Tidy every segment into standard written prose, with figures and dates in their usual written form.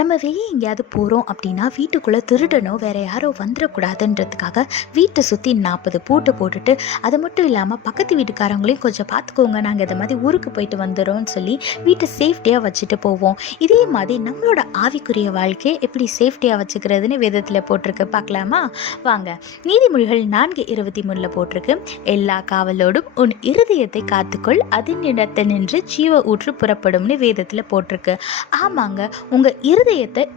நம்ம வெளியே எங்கேயாவது போகிறோம் அப்படின்னா வீட்டுக்குள்ளே திருடனோ வேற யாரோ வந்துடக்கூடாதுன்றதுக்காக வீட்டை சுற்றி 40 பூட்டு போட்டுட்டு, அது மட்டும் இல்லாமல் பக்கத்து வீட்டுக்காரங்களையும் கொஞ்சம் பார்த்துக்கோங்க, நாங்கள் இதை மாதிரி ஊருக்கு போயிட்டு வந்துடுறோம்னு சொல்லி வீட்டை சேஃப்டியாக வச்சுட்டு போவோம். இதே மாதிரி நம்மளோட ஆவிக்குரிய வாழ்க்கையை எப்படி சேஃப்டியாக வச்சுக்கிறதுன்னு வேதத்தில் போட்டிருக்கு, பார்க்கலாமா? வாங்க. நீதிமொழிகள் 4:23 போட்டிருக்கு, எல்லா காவலோடும் உன் இருதயத்தை காத்துக்கொள், அதன் இடத்தை நின்று ஜீவ ஊற்று புறப்படும்னு வேதத்தில் போட்டிருக்கு. ஆமாங்க, உங்கள் இருதயத்தை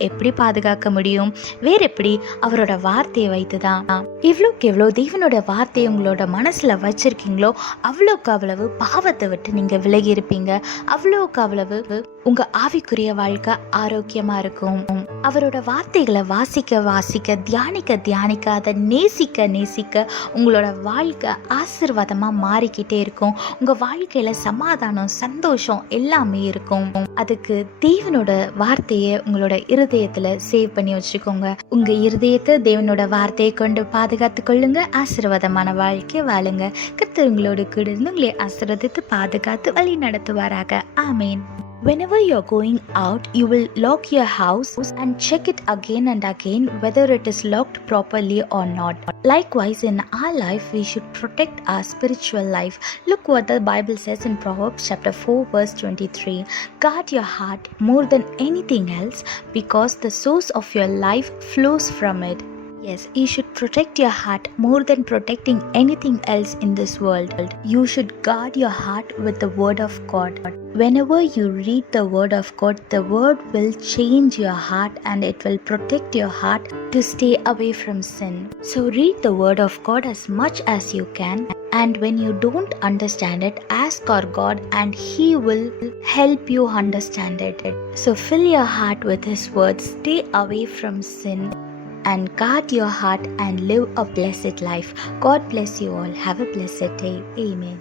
எப்படி பாதுகாக்க முடியும்? வேற எப்படி? அவரோட வார்த்தையை வைத்துதான். எவ்வளோக்கு எவ்வளோ தேவனோட வார்த்தையை உங்களோட மனசுல வச்சிருக்கீங்களோ அவ்வளோக்கு அவ்வளவு பாவத்தை விட்டு நீங்க விலகி இருப்பீங்க. அவ்வளோக்கு அவ்வளவு உங்க ஆவிக்குரிய வாழ்க்கை ஆரோக்கியமா இருக்கும். அவரோட வார்த்தைகளை வாசிக்க வாசிக்க, தியானிக்க தியானிக்க, அதை நேசிக்க நேசிக்க உங்களோட வாழ்க்கை ஆசீர்வாதமா மாறிக்கிட்டே இருக்கும். உங்க வாழ்க்கையில சமாதானம், சந்தோஷம் எல்லாமே இருக்கும். அதுக்கு தேவனோட வார்த்தையை உங்களோட இருதயத்துல சேவ் பண்ணி வச்சுக்கோங்க. உங்க இருதயத்தை தேவனோட வார்த்தையை கொண்டு பாதுகாத்து கொள்ளுங்க. ஆசீர்வாதமான வாழ்க்கை வாழுங்க. கர்த்தர் உங்களோடு கூட இருந்து உங்களை ஆசீர்வதித்து பாதுகாத்து வழி நடத்துவாராக. ஆமேன். Whenever you're going out, you will lock your house and check it again and again whether it is locked properly or not. Likewise, in our life, we should protect our spiritual life. Look what the Bible says in Proverbs chapter 4 verse 23. Guard your heart more than anything else, because the source of your life flows from it. Yes, you should protect your heart more than protecting anything else in this world. You should guard your heart with the word of God. Whenever you read the word of God, the word will change your heart and it will protect your heart to stay away from sin. So read the word of God as much as you can. And when you don't understand it, ask our God and He will help you understand it. So fill your heart with His words. Stay away from sin and guard your heart and live a blessed life. God bless you all. Have a blessed day. Amen.